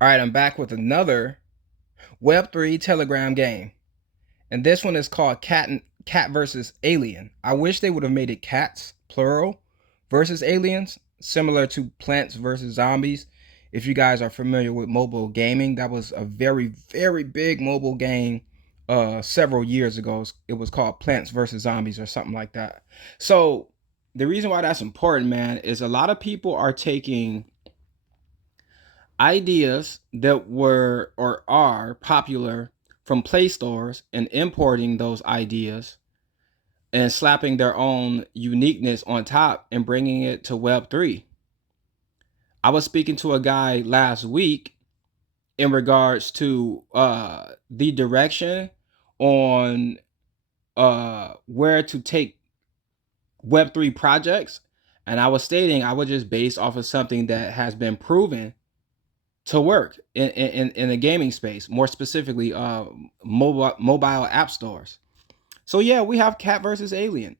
All right, I'm back with another Web3 Telegram game. And this one is called Cat versus Alien. I wish they would have made it cats, plural, versus aliens, similar to Plants versus Zombies. If you guys are familiar with mobile gaming, that was a very, very big mobile game several years ago. It was called Plants versus Zombies or something like that. So the reason why that's important, man, is a lot of people are taking ideas that were or are popular from Play stores and importing those ideas and slapping their own uniqueness on top and bringing it to Web3. I was speaking to a guy last week in regards to the direction on where to take Web3 projects. And I was stating I was just based off of something that has been proven to work in the gaming space, more specifically mobile app stores. So yeah, we have Cat versus Alien.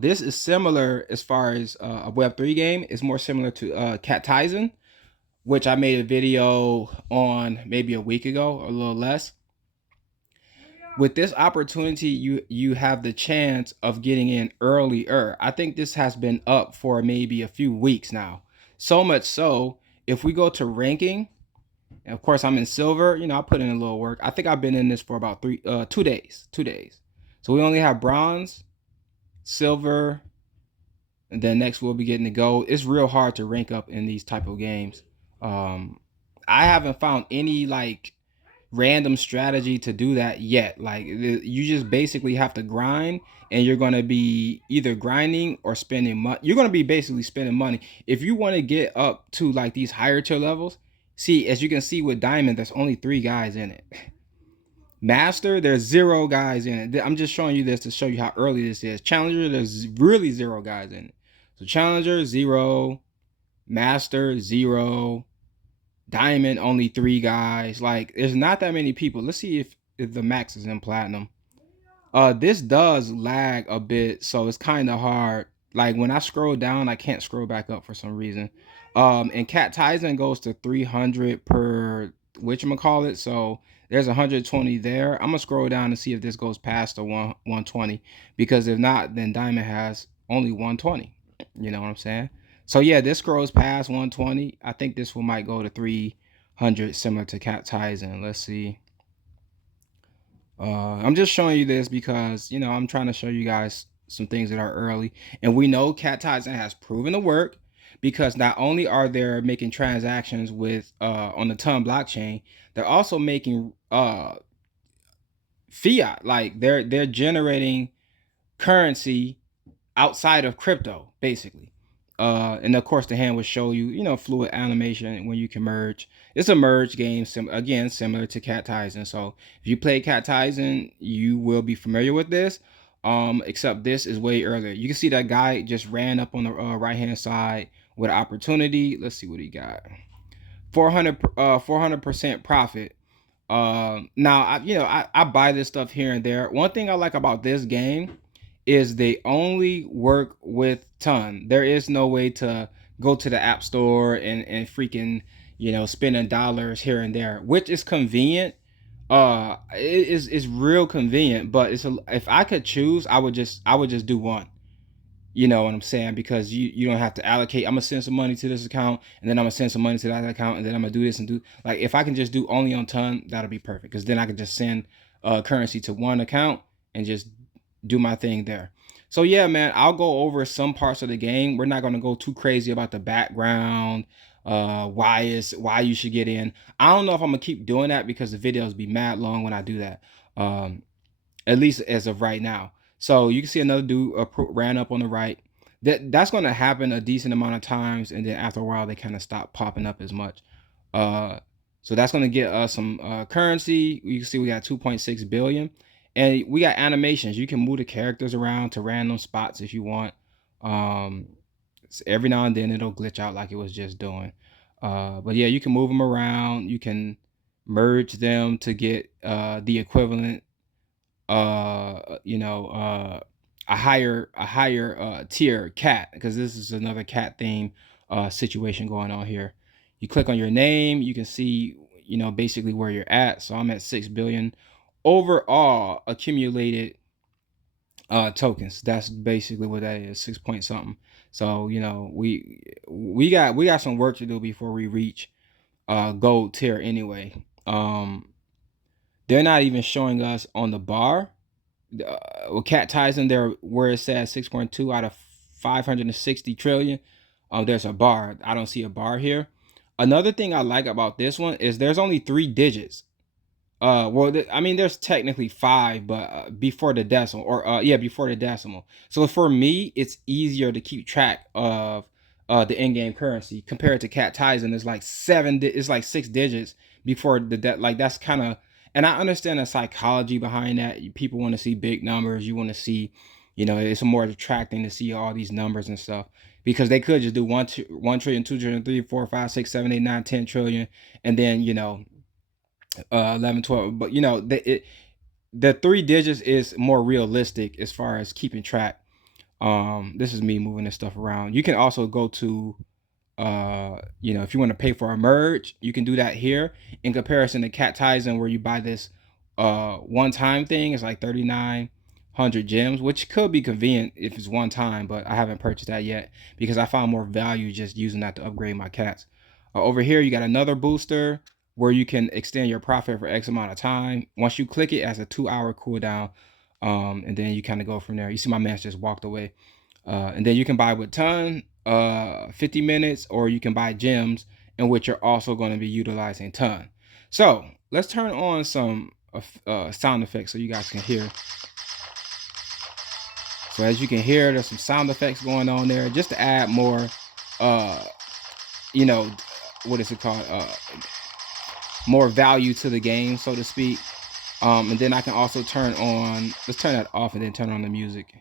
This is similar as far as a Web3 game. It's more similar to Catizen, which I made a video on maybe a week ago or a little less. With this opportunity, you have the chance of getting in earlier. I think this has been up for maybe a few weeks now. So much so, if we go to ranking, and of course, I'm in silver. You know, I put in a little work. I think I've been in this for about 2 days. 2 days. So we only have bronze, silver, and then next we'll be getting the gold. It's real hard to rank up in these type of games. Um, I haven't found any like random strategy to do that yet. Like you just basically have to grind, and you're gonna be either grinding or spending money. You're gonna be basically spending money if you want to get up to like these higher tier levels. See, as you can see with diamond, there's only 3 guys in it. Master, there's 0 guys in it. I'm just showing you this to show you how early this is. Challenger, there's really 0 guys in it. So Challenger 0, Master 0, Diamond only 3 guys. Like there's not that many people. Let's see if the max is in platinum. This does lag a bit, so it's kind of hard. Like when I scroll down, I can't scroll back up for some reason. And Cat Tizen goes to 300 per whatchamacallit, so there's 120 there. I'm gonna scroll down and see if this goes past the 120, because if not, then Diamond has only 120. You know what I'm saying? So yeah, this scrolls past 120. I think this one might go to 300, similar to Cat Tizen. Let's see. I'm just showing you this because, you know, I'm trying to show you guys some things that are early. And we know Catizen has proven to work, because not only are they making transactions with on the Ton blockchain, they're also making fiat. Like they're generating currency outside of crypto, basically. And of course, the hand will show you, you know, fluid animation when you can merge. It's a merge game, again, similar to Cat Tizen. So if you play Cat Tizen, you will be familiar with this. Except this is way earlier. You can see that guy just ran up on the right hand side with opportunity. Let's see what he got. 400% profit. Now I buy this stuff here and there. One thing I like about this game is they only work with Ton. There is no way to go to the app store and freaking, you know, spending dollars here and there, which is convenient. It's real convenient, but if I could choose, I would just do one. You know what I'm saying? Because you don't have to allocate. I'm gonna send some money to this account, and then I'm gonna send some money to that account, and then I'm gonna do this and do, like, if I can just do only on Ton, that'll be perfect. Because then I can just send currency to one account and just do my thing there. So yeah, man, I'll go over some parts of the game. We're not gonna go too crazy about the background, why you should get in. I don't know if I'm gonna keep doing that because the videos be mad long when I do that. Um, at least as of right now. So you can see another dude ran up on the right. That's going to happen a decent amount of times, and then after a while they kind of stop popping up as much. Uh, so that's going to get us some currency. You can see we got 2.6 billion, and we got animations. You can move the characters around to random spots if you want. So every now and then it'll glitch out like it was just doing. But yeah, you can move them around. You can merge them to get the equivalent, you know, a higher tier cat, because this is another cat theme situation going on here. You click on your name, you can see basically where you're at. So I'm at 6 billion overall accumulated tokens. That's basically what that is, 6 point something. So we got some work to do before we reach gold tier anyway. They're not even showing us on the bar. With Catizen there, where it says 6.2 out of 560 trillion. There's a bar. I don't see a bar here. Another thing I like about this one is there's only 3 digits. Well, I mean, there's technically 5, but before the decimal, or yeah, before the decimal. So for me, it's easier to keep track of the in-game currency compared to Cat Tizen. It's like it's like 6 digits before like that's kind of. And I understand the psychology behind that. People want to see big numbers. You want to see, it's more attracting to see all these numbers and stuff, because they could just do 1 trillion, 2 trillion, 3, 4, 5, 6, 7, 8, 9, 10 trillion, and then 11, 12. But the 3 digits is more realistic as far as keeping track. This is me moving this stuff around. You can also go to if you want to pay for a merge, you can do that here. In comparison to Cat Tizen, where you buy this one-time thing, it's like 3,900 gems, which could be convenient if it's one time, but I haven't purchased that yet because I found more value just using that to upgrade my cats. Over here, you got another booster where you can extend your profit for X amount of time. Once you click it, it has a 2-hour cooldown, and then you kind of go from there. You see my man just walked away. And then you can buy with ton 50 minutes, or you can buy gems in which you're also going to be utilizing ton. So let's turn on some sound effects so you guys can hear. So as you can hear, there's some sound effects going on there just to add more what is it called, more value to the game, so to speak. And then I can also let's turn that off and then turn on the music.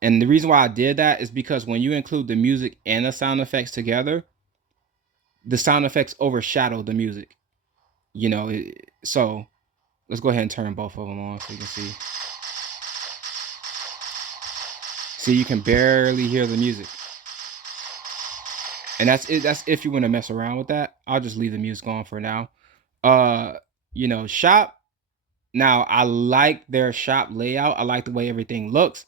And the reason why I did that is because when you include the music and the sound effects together, the sound effects overshadow the music. So let's go ahead and turn both of them on so you can see. See, you can barely hear the music. And that's it. That's if you want to mess around with that. I'll just leave the music on for now. Shop. Now, I like their shop layout. I like the way everything looks.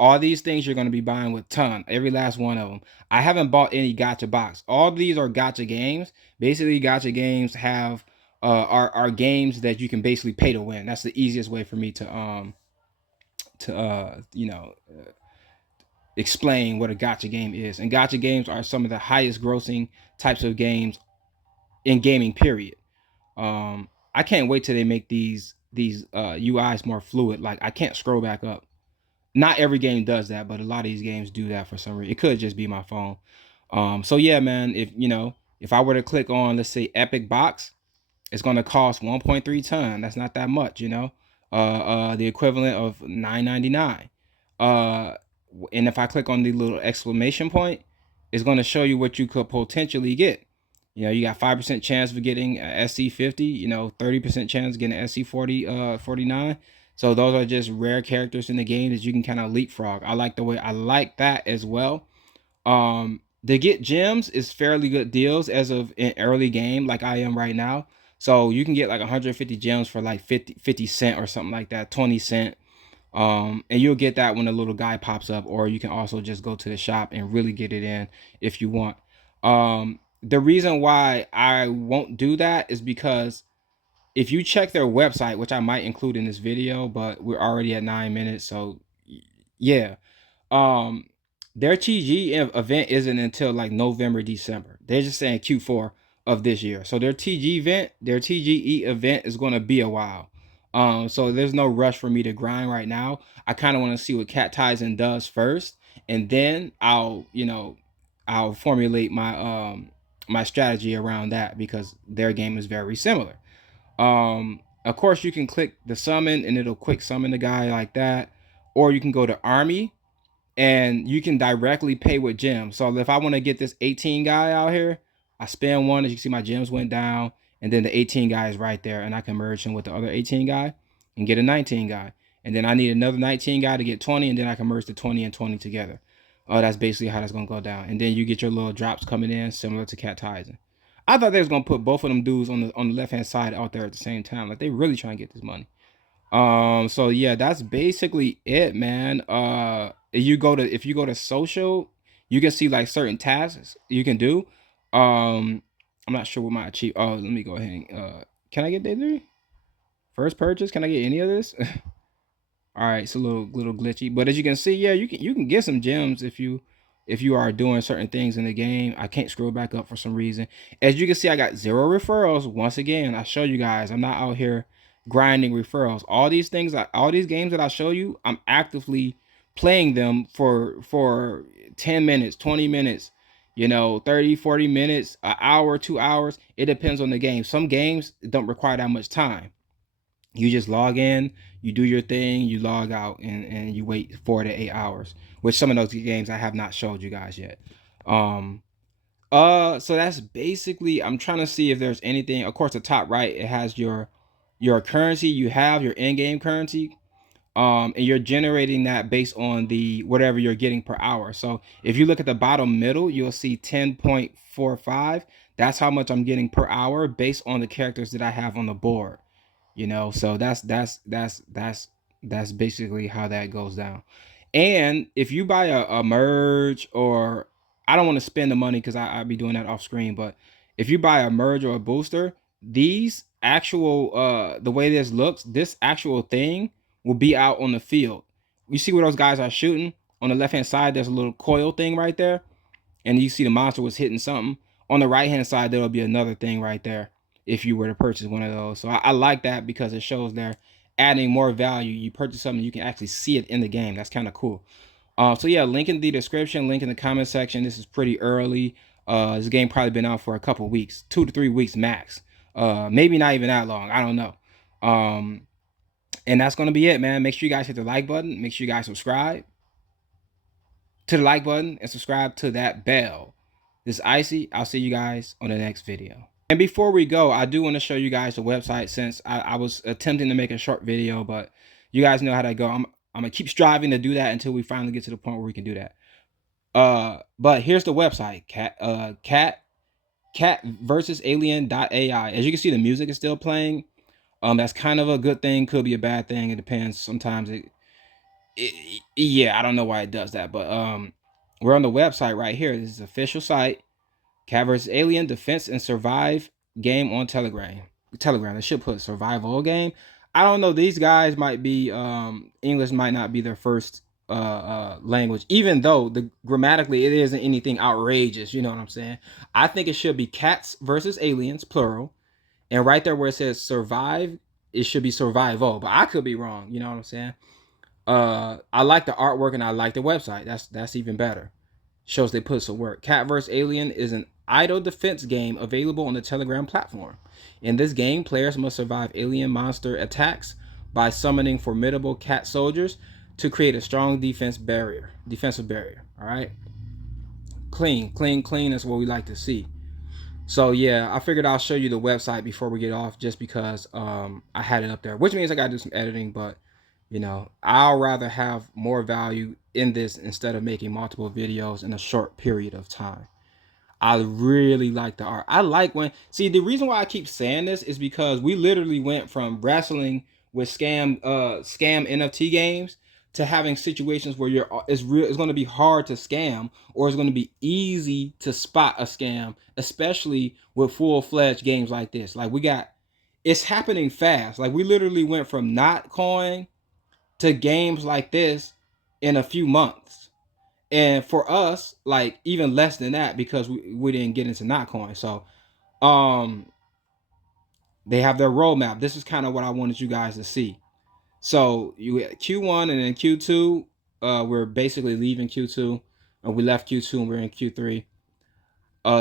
All these things you're going to be buying with ton, every last one of them. I haven't bought any gacha box. All these are gacha games. Basically, gacha games have are games that you can basically pay to win. That's the easiest way for me to explain what a gacha game is. And gacha games are some of the highest grossing types of games in gaming, period. I can't wait till they make these UIs more fluid. Like, I can't scroll back up. Not every game does that, but a lot of these games do that for some reason. It could just be my phone. So yeah, man, if I were to click on, let's say, Epic Box, it's going to cost 1.3 ton. That's not that much, the equivalent of $9.99. And if I click on the little exclamation point, it's going to show you what you could potentially get. You got 5% chance of getting a SC50, 30% chance of getting an SC40, 49. So those are just rare characters in the game that you can kind of leapfrog. I like that as well. To get gems is fairly good deals as of in early game, like I am right now. So you can get like 150 gems for like 50 cent or something like that, 20 cent. And you'll get that when a little guy pops up, or you can also just go to the shop and really get it in if you want. The reason why I won't do that is because if you check their website, which I might include in this video, but we're already at 9 minutes, so yeah. Their TG event isn't until like November, December. They're just saying Q4 of this year. So their TGE event is going to be a while. So there's no rush for me to grind right now. I kind of want to see what Cat Tizen does first, and then I'll formulate my strategy around that, because their game is very similar. Of course, you can click the summon and it'll quick summon the guy like that, or you can go to army and you can directly pay with gems. So if I want to get this 18 guy out here, I spend one. As you can see, my gems went down, and then the 18 guy is right there, and I can merge him with the other 18 guy and get a 19 guy. And then I need another 19 guy to get 20, and then I can merge the 20 and 20 together. That's basically how that's gonna go down. And then you get your little drops coming in, similar to Cat Tizen. I thought they was gonna put both of them dudes on the left hand side out there at the same time. Like they really trying to get this money. So yeah, that's basically it, man. If you go to social, you can see like certain tasks you can do. Um, I'm not sure what my achieve. Oh, let me go ahead and can I get day three? First purchase? Can I get any of this? All right, it's a little glitchy, but as you can see, yeah, you can get some gems if you are doing certain things in the game. I can't scroll back up for some reason. As you can see, I got 0 referrals. Once again, I show you guys, I'm not out here grinding referrals. All these things, all these games that I show you, I'm actively playing them for 10 minutes, 20 minutes, 30, 40 minutes, an hour, 2 hours. It depends on the game. Some games don't require that much time. You just log in, you do your thing, you log out, and you wait 4 to 8 hours. Which some of those games I have not showed you guys yet. Um, so that's basically. I'm trying to see if there's anything. Of course, the top right it has your currency. You have your in-game currency. And you're generating that based on the whatever you're getting per hour. So if you look at the bottom middle, you'll see 10.45. That's how much I'm getting per hour based on the characters that I have on the board. So that's basically how that goes down. And if you buy a merge, or I don't want to spend the money because I'll be doing that off screen, but if you buy a merge or a booster, these actual the way this looks, this actual thing will be out on the field. You see where those guys are shooting on the left hand side, there's a little coil thing right there, and you see the monster was hitting something. On the right hand side, there'll be another thing right there if you were to purchase one of those. So I like that because it shows they're adding more value. You purchase something, you can actually see it in the game. That's kind of cool. So yeah, link in the description, link in the comment section. This is pretty early. This game probably been out for a couple weeks, 2 to 3 weeks max. Maybe not even that long. I don't know. And that's gonna be it, man. Make sure you guys hit the like button. Make sure you guys subscribe to the like button and subscribe to that bell. This is Icy. I'll see you guys on the next video. And before we go, I do want to show you guys the website since I was attempting to make a short video, but you guys know how that go. I'm gonna keep striving to do that until we finally get to the point where we can do that. But here's the website, cat versus alien.ai. As you can see, the music is still playing. That's kind of a good thing, could be a bad thing. It depends. Sometimes yeah, I don't know why it does that, but we're on the website right here. This is the official site. Cat vs Alien Defense and Survive game on Telegram. They should put survival game. I don't know. These guys might be English might not be their first language, even though the grammatically it isn't anything outrageous. You know what I'm saying? I think it should be cats versus aliens plural, and right there where it says survive, it should be survival. But I could be wrong. You know what I'm saying? I like the artwork and I like the website. That's even better. Shows they put some work. Cat vs Alien is an idle defense game available on the Telegram platform. In this game, players must survive alien monster attacks by summoning formidable cat soldiers to create a strong defensive barrier. All right, clean is what we like to see. So yeah, I figured I'll show you the website before we get off, just because I had it up there, which means I gotta do some editing, but I'll rather have more value in this instead of making multiple videos in a short period of time. I really like the art. I like when the reason why I keep saying this is because we literally went from wrestling with scam NFT games to having situations where it's going to be hard to scam, or it's going to be easy to spot a scam, especially with full-fledged games like this. Like it's happening fast. Like we literally went from not coin to games like this in a few months. And for us, like even less than that, because we didn't get into Notcoin. So they have their roadmap. This is kind of what I wanted you guys to see. So you Q1 and then Q2, we're basically leaving Q2, and we left Q2 and we're in Q3.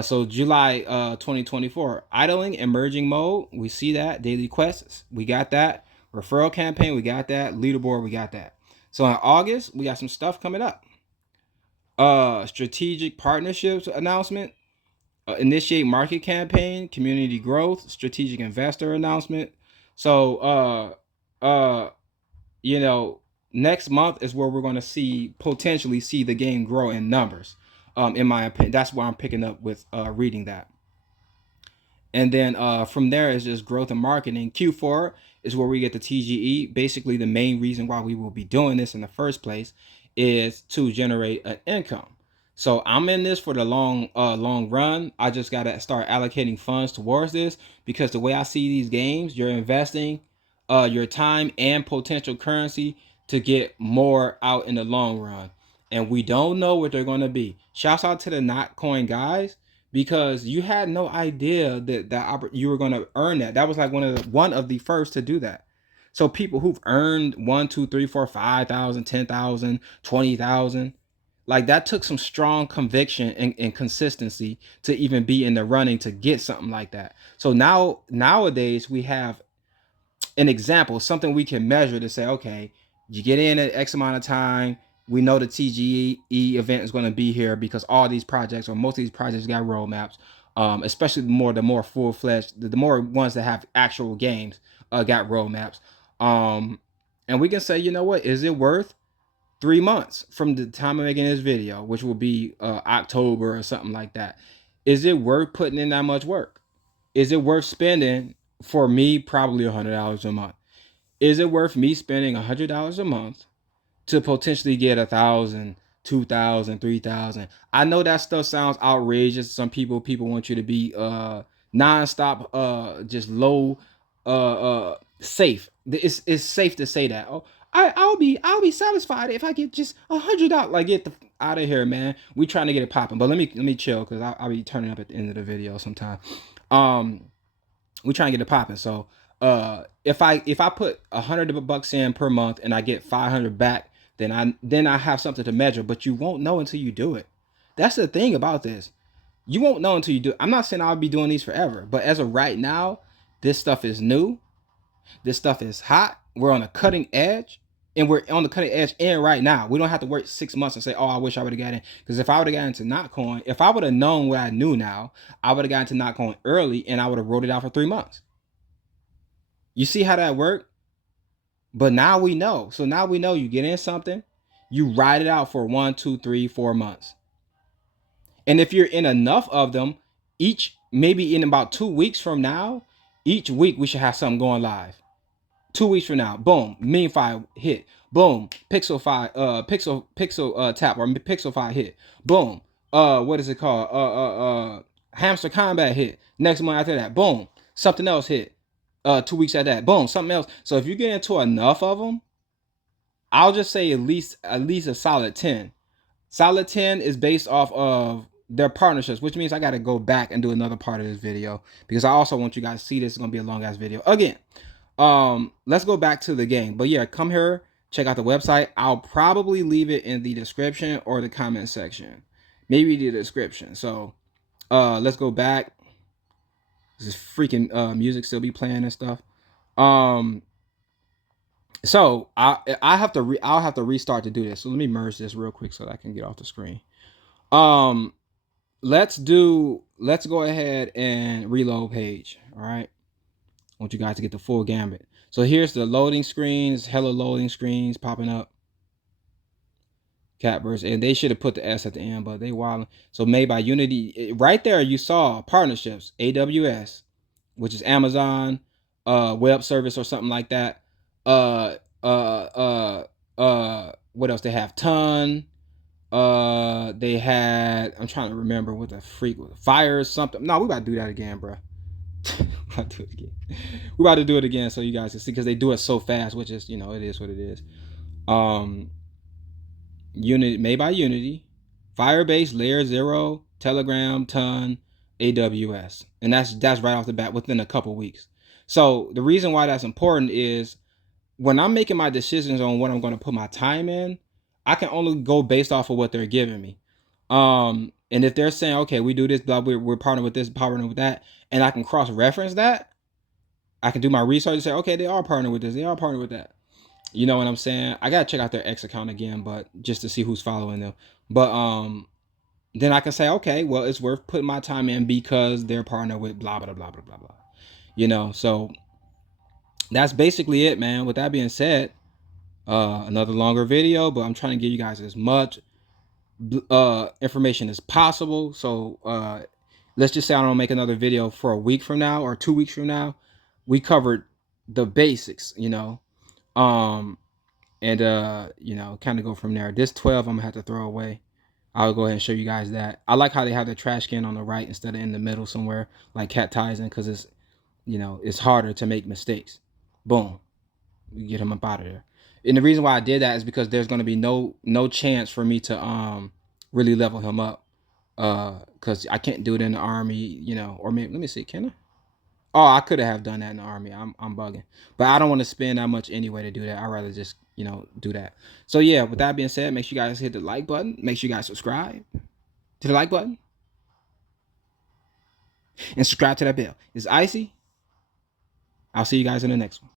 So July 2024, idling emerging mode, we see that. Daily quests, we got that. Referral campaign, we got that. Leaderboard, we got that. So in August, we got some stuff coming up. Strategic partnerships announcement, initiate market campaign, community growth, strategic investor announcement. So next month is where we're going to potentially see the game grow in numbers. In my opinion, that's why I'm picking up with reading that. And then from there is just growth and marketing. Q4 is where we get the TGE. Basically, the main reason why we will be doing this in the first place is to generate an income. So I'm in this for the long run. I just gotta start allocating funds towards this, because the way I see these games, you're investing your time and potential currency to get more out in the long run. And we don't know what they're gonna be. Shouts out to the not coin guys, because you had no idea that you were gonna earn that. That was like one of the first to do that. So people who've earned 1, 2, 3, 4, 5,000, 10,000, 20,000, like that took some strong conviction and consistency to even be in the running to get something like that. So nowadays we have an example, something we can measure to say, okay, you get in at X amount of time. We know the TGE event is going to be here because all these projects, or most of these projects, got roadmaps. Especially the more full fledged, the more ones that have actual games, got roadmaps. And we can say, you know what, is it worth 3 months from the time of making this video, which will be October or something like that? Is it worth putting in that much work? Is it worth spending, for me, probably $100 a month? Is it worth me spending $100 a month to potentially get 1,000, 2,000, 3,000? I know that stuff sounds outrageous. Some people want you to be nonstop, just low, safe. It's safe to say that. Oh, I'll be satisfied if I get just $100. Like, get the out of here, man. We trying to get it popping. But let me chill, because I'll be turning up at the end of the video sometime. Um, we trying to get it popping. So if I put $100 in per month and I get 500 back, then I have something to measure. But you won't know until you do it. That's the thing about this. You won't know until you do it. I'm not saying I'll be doing these forever, but as of right now, this stuff is new. This stuff is hot. We're on the cutting edge. And we're on the cutting edge in right now. We don't have to wait 6 months and say, oh, I wish I would have got in. Because if I would have gotten into Notcoin, if I would have known what I knew now, I would have gotten into Notcoin early and I would have wrote it out for 3 months. You see how that worked? But now we know. So now we know you get in something, you ride it out for 1, 2, 3, 4 months. And if you're in enough of them, maybe in about 2 weeks from now, each week we should have something going live. 2 weeks from now, boom, Meanfire hit. Boom, Pixel tap, or Pixel Fire hit. Boom, what is it called? Hamster Combat hit. Next month after that, boom, something else hit. 2 weeks at that, boom, something else. So if you get into enough of them, I'll just say at least a solid 10. Solid 10 is based off of their partnerships, which means I got to go back and do another part of this video, because I also want you guys to see this. It's going to be a long ass video. Again, let's go back to the game. But yeah, come here, check out the website. I'll probably leave it in the description or the comment section. Maybe the description. So let's go back. This is freaking music still be playing and stuff. So I'll have to restart to do this. So let me merge this real quick so that I can get off the screen. Let's go ahead and reload page. All right. I want you guys to get the full gambit. So here's the loading screens, hella loading screens popping up. Catburst, and they should have put the S at the end, but they wild. So made by Unity. Right there, you saw partnerships. AWS, which is Amazon web service or something like that. What else? They have Ton. They had, I'm trying to remember what the freak was. Fire or something. No, we about to do that again, bro. We're about to do it again so you guys can see, because they do it so fast, which is, it is what it is. Unity, made by Unity, Firebase, Layer 0, Telegram, Ton, AWS. And that's right off the bat within a couple weeks. So the reason why that's important is when I'm making my decisions on what I'm going to put my time in, I can only go based off of what they're giving me. And if they're saying, okay, we do this, blah, we're partnering with this, partnering with that, and I can cross-reference that, I can do my research and say, okay, they are partnering with this, they are partnering with that. You know what I'm saying? I gotta check out their X account again, but just to see who's following them. But then I can say, okay, well, it's worth putting my time in because they're partnered with blah blah blah blah blah blah. So that's basically it, man. With that being said, another longer video, but I'm trying to give you guys as much information as possible. So let's just say I don't make another video for a week from now or 2 weeks from now, we covered the basics, and kind of go from there. This 12 I'm gonna have to throw away. I'll go ahead and show you guys that. I like how they have the trash can on the right instead of in the middle somewhere like Catizen, because it's harder to make mistakes. Boom, we get him up out of there. And the reason why I did that is because there's gonna be no chance for me to really level him up, because I can't do it in the army, or maybe let me see, can I? Oh, I could have done that in the army. I'm bugging, but I don't want to spend that much anyway to do that. I'd rather just do that. So yeah, with that being said, make sure you guys hit the like button. Make sure you guys subscribe to the like button and subscribe to that bell. It's Icy. I'll see you guys in the next one.